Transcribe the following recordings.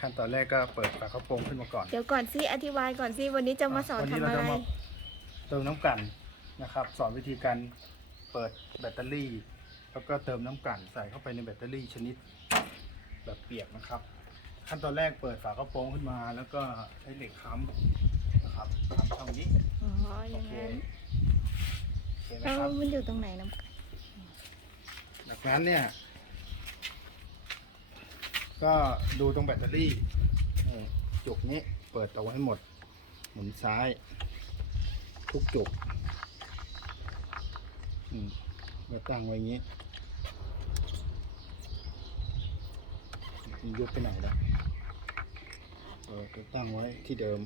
ขั้นตอนแรกก็เปิดฝากระโปรงขึ้นมาก่อน เดี๋ยวก่อนสิอธิบายก่อนสิวันนี้จะมาสอนวันทำนี้เราอะไรจะมาเติมน้ำกลั่นนะครับ สอนวิธีการเปิดแบตเตอรี่ แล้วก็เติมน้ำกลั่นใส่เข้าไปในแบตเตอรี่ชนิดแบบเปียกนะครับ ขั้นตอนแรกเปิดฝากระโปรงขึ้นมา แล้วก็ใช้เหล็กค้ำนะครับค้ำช่องนี้อ๋ออโอย่างเคนั้นโอเคนะแล้วครับ มันอยู่ตรงไหนน้ำกันจากนั้นเนี่ย ก็ดูตรงแบตเตอรี่เออจุกนี้เปิดเอาไว้ให้หมด หมุนซ้าย ทุกจุกอืมแล้วตั้งไว้อย่างนี้มันยุบไปไหนแล้วเออก็ตั้งไว้ที่เดิม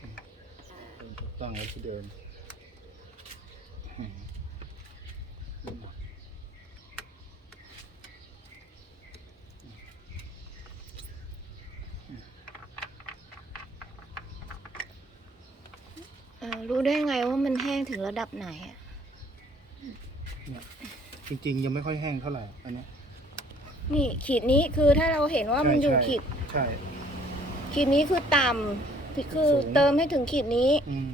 อืมตั้งไว้ที่เดิม อืมอืม เออ รู้ได้ไงว่ามันแห้งถึงระดับไหนอะเนี่ยจริง ๆ ยังไม่ค่อยแห้งเท่าไหร่อันเนี้ยนี่ขีดนี้คือถ้าเราเห็นว่ามันอยู่ใช่ขีด ใช่ ขีดนี้คือต่ำคือสูง เติมให้ถึงขีดนี้ อืม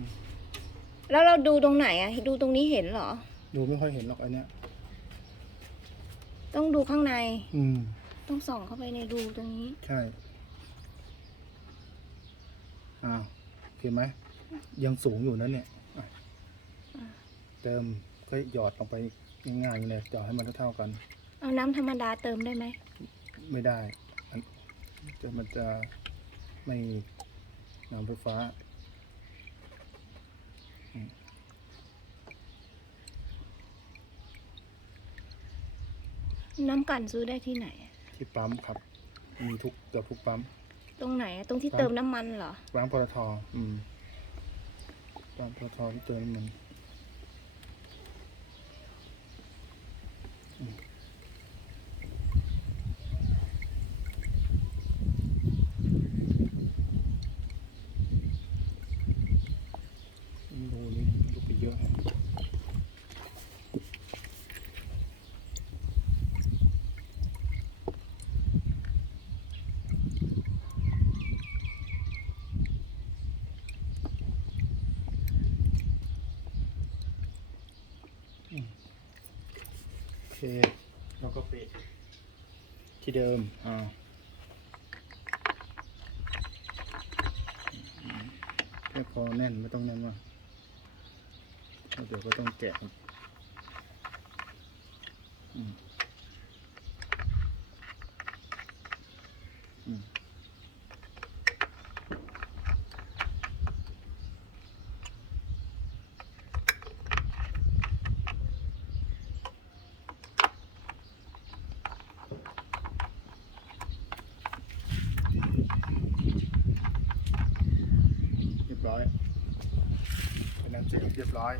แล้วเราดูตรงไหนอะดูตรงนี้เห็นเหรอ ดูไม่ค่อยเห็นหรอกอันเนี้ย ต้องดูข้างใน อืม ต้องส่องเข้าไปในรูตรงนี้ ใช่ อ้าวโอเคไหม ยังสูงอยู่นะเนี่ยอะเติมก็หยอดลงไปง่ายๆเลยหยอดให้มันเท่าๆกัน เอาน้ำธรรมดาเติมได้ไหม ไม่ได้อันจะมันจะไม่นำไฟฟ้าอืมน้ำกลั่นซื้อได้ที่ไหนอะที่ปั๊มครับ มีทุกเกือบทุกปั๊ม ตรงไหนอะตรงที่ปั๊มเติมน้ำมันเหรอ ร้านปตทอืม ตอนพอทที่เติมน้ำมันอืมดูนี่ดูไปเยอะนะ โอเค แล้วก็ปิดที่เดิม อ่าแค่พอแน่นไม่ต้องแน่นมากเดี๋ยวก็ต้องแกะอืมอืม เรียบร้อยเป็นน้ำเสร็จเรียบร้อย